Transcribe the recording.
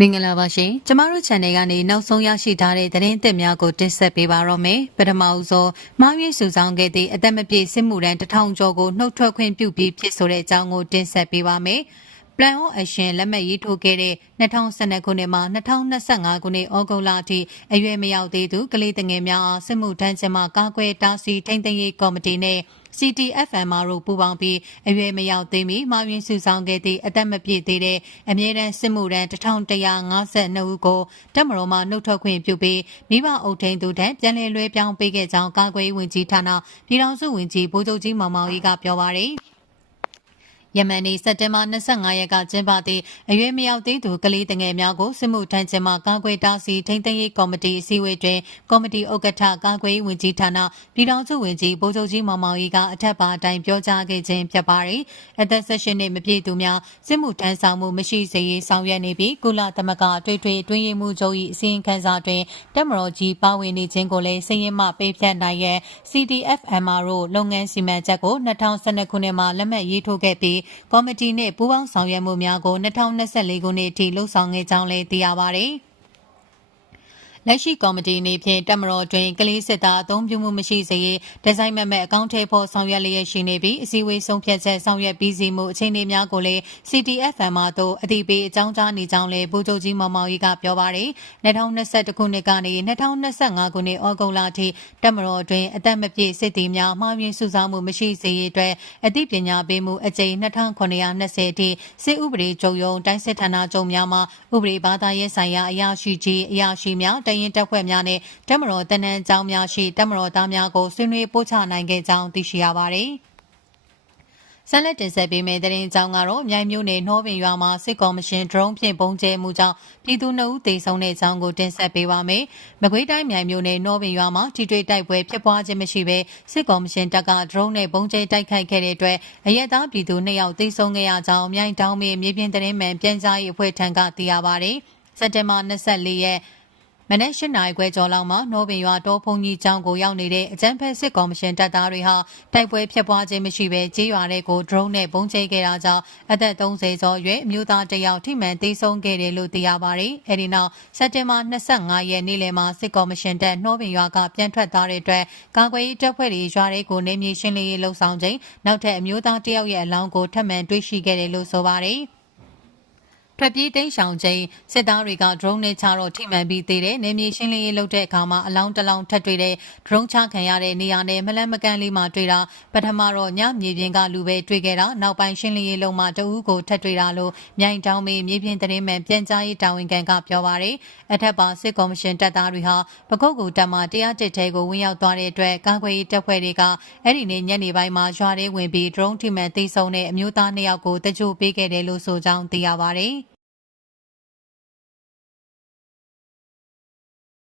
မင်္ဂလာပါရှင်ကျမတို့ channel ကနေနောက်ဆုံးရရှိထားတဲ့သတင်းသစ်များကိုတင်ဆက်ပေးပါရမယ်ပထမဦးဆုံးမှားယွင်းစုဆောင်းခဲ့တဲ့အသက်မပြည့်စစ်မှုထမ်း1000ကျော်ကိုနှုတ်ထွက်ခွင့်ပြုပြီးဖြစ်ဆိုတဲ့အကြောင်းကိုတင်ဆက်ပေးပါမယ်Plan of Action လက်မှတ်ရေးထိုးခဲ့တဲ့2012ခုနှစ်မှ2025ခုနှစ်ဩဂုတ်လအထိအရွယ်မရောက်သေးသူကလေးငယ်များအားစစ်မှုထမ်းခြင်းမှကာကွယ်တားဆီးထိန်းသိမ်းရေးကော်မတီနဲ့ CTFMR တို့ပူးပေါင်းပြီးအရွယ်မရောက်သေးမီမှားယွင်းစုဆောင်းခဲ့သည့်အသက်မပြည့်သေးတဲ့အမြဲတမ်းစစ်မှုထမ်း1152ဦးကိုတပ်မတော်မှနှုတ်ထွက်ခွင့်ပြုပြီးမိဘအုပ်ထိန်းသူထံပြန်လည်လွှဲပြောင်းပေးခဲ့ကြောင်းကာကွယ်ရေးဝန်ကြီးဌာနပြည်ထောင်စုဝန်ကြီးဗိုလ်ချုပ်ကြီးမောင်မောင်အေးကပြောပါရယ်ယမန်နေ့စက်တင်ဘာ25ရက်ကကျင်းပသည့်အရွယ်မရောက်သေးသူကလေးငယ်များကိုစစ်မှုထမ်းခြင်းမှကာကွယ်တားဆီးထိန်းသိမ်းရေးကော်မတီအစည်းအဝေးတွင်ကော်မတီဥက္ကဋ္ဌကာကွယ်ရေးဝန်ကြီးဌာနပြည်ထောင်စုဝန်ကြီးဗိုလ်ချုပ်ကြီးမောင်မောင်အေးကအထက်ပါအတိုင်းပြောကြားခဲ့ခြင်းဖြစ်ပါသည်အသက်16နှစ်မပြည့်သူများစစ်မှုထမ်းဆောင်မှုမရှိစေရေးဆောင်ရွက်နေပြီးကုလသမဂ္ဂအတွင်းတွင်းရေးမှုချုပ်၏အစီရင်ခံစာတွင်တပ်မတော်ကြီးပါဝင်နေခြင်းကိုလည်းစည်ရင်မှပေးဖြတ်နိုင်ရန် CTFMR တို့လုပ်ငန်းစီမံချက်ကို2012ခုနှစ်မှာလက်မှတ်ရေးထိုးခဲ့ပြီးကော်မတီနဲ့ပူးပေါင်းဆောင်ရွက်မှုများကို2024ခုနှစ်အထိလှုပ်ဆောင်ခဲ့ကြောင်းလည်းသိရပါသည်လက်ရှိကော်မတီအနေဖြင့်တပ်မတော်တွင်ကလေးစစ်သားအသုံးပြုမှုမရှိစေရေးဒီဇိုင်းမဲ့အကောင့်ထဲပေါ်ဆောင်ရွက်လျက်ရှိနေပြီးအစည်းအဝေးဆုံးဖြတ်ချက်ဆောင်ရွက်ပြီးစီမှုအခြေအနေများကိုလည်း CTFM မှသို့အတိပေးအကြောင်းကြားနေကြောင်းလည်းဗိုလ်ချုပ်ကြီးမောင်မောင်ကြီးကပြောပါရယ်2021ခုနှစ်ကနေ2025ခုနှစ်ဩဂုတ်လအထိတပ်မတော်တွင်အသက်မပြည့်စစ်သည်များမှားယွင်းစုဆောင်းမှုမရှိစေရေးအတွက်အသိပညာပေးမှုအကြိမ်2920အထိစစ်ဥပဒေချုပ်ရုံးတိုင်းစစ်ဌာနချုပ်များမှဥပဒေဘာသာရေးဆိုင်ရာအရာရှိကြီးအရာရှိများရင်တပ်ဖွဲ့များနဲ့တပ်မတော်တနန်းကျောင်းများရှိတပ်မတော်သားများကိုဆွေးနွေးပို့ချနိုင်ခဲ့ကြောင်းသိရှိရပါတယ်။ဆက်လက်တင်ဆက်ပေးမယ့်သတင်းကြောင်းကတော့မြိုင်မြို့နယ်နှောပင်ရွာမှာစစ်ကော်မရှင်ဒရုန်းဖြင့်ပုံကျဲမှုကြောင့်ပြည်သူ2ဦးသေဆုံးတဲ့အကြောင်းကိုတင်ဆက်ပေးပါမယ်။မကွေးတိုင်းမြိုင်မြို့နယ်နှောပင်ရွာမှာထိတွေ့တိုက်ပွဲဖြစ်ပွားခြင်းမရှိဘဲစစ်ကော်မရှင်တပ်ကဒရုန်းနဲ့ပုံကျဲတိုက်ခိုက်ခဲ့တဲ့အတွက်အရက်သားပြည်သူ2ယောက်သေဆုံးခဲ့ရကြောင်းမြိုင်တောင်မြေမြေပြင်သတင်းမှန်ပြန်ကြားရေးအဖွဲ့ထံကသိရပါတယ်။စက်တင်ဘာ24ရက်မနက်၈နာရီခွဲကျော်လောက်မှာနှောပင်ရွာတောဖုန်ကြီးကျောင်းကိုရောက်နေတဲ့အကြမ်းဖက်စစ်ကော်မရှင်တပ်သားတွေဟာတိုက်ပွဲဖြစ်ပွားခြင်းမရှိဘဲကြေးရွာတွေကိုဒရုန်းနဲ့ပုံကျဲခဲ့တာကြောင့်အသက်30ကျော်ရွယ်အမျိုးသားတစ်ယောက်ထိမှန်သေဆုံးခဲ့တယ်လို့သိရပါတယ်။အဲဒီနောက်စက်တင်ဘာ25ရက်နေ့လယ်မှာစစ်ကော်မရှင်တပ်နှောပင်ရွာကပြန်ထွက်သွားတဲ့အတွက်ကာကွယ်ရေးတပ်ဖွဲ့တွေရွာတွေကိုနေမြေရှင်းလင်းရေးလှုပ်ဆောင်ချိန်နောက်ထပ်အမျိုးသားတစ်ယောက်ရဲ့အလောင်းကိုထပ်မံတွေ့ရှိခဲ့တယ်လို့ဆိုပါတယ်။ထွက်ပြေးတိမ်းရှောင်ချိန်စစ်သားတွေကဒရုန်းနဲ့ချတော့ထိမှန်ပြီးသေးတဲ့နေမြေရှင်းလင်းရေးလုပ်တဲ့အခါမှာအလောင်းတစ်လောင်းထပ်တွေ့တဲ့ဒရုန်းချခံရတဲ့နေရာနဲ့မလန့်မကန့်လေးမှာတွေ့တာပထမတော့ညမြေပြင်ကလူပဲတွေ့ခဲ့တာနောက်ပိုင်းရှင်းလင်းရေးလုံးမှာတအူးကိုထပ်တွေ့တာလို့မြိုင်တောင်မေမြေပြင်သတင်းမှန်ပြန်ကြားရေးတာဝန်ခံကပြောပါရယ်အထက်ပါစစ်ကော်မရှင်တပ်သားတွေဟာပကုတ်ကူတပ်မှ101ထဲကိုဝင်ရောက်သွားတဲ့အတွက်ကာကွယ်ရေးတပ်ဖွဲ့တွေကအဲ့ဒီနေ့ညနေပိုင်းမှာရွာထဲဝင်ပြီးဒရုန်းထိမှန်သိမ်းဆုံးတဲ့အမျိုးသား2ယောက်ကိုတကြိုပေးခဲ့တယ်လို့ဆိုကြောင်းသိရပါရယ်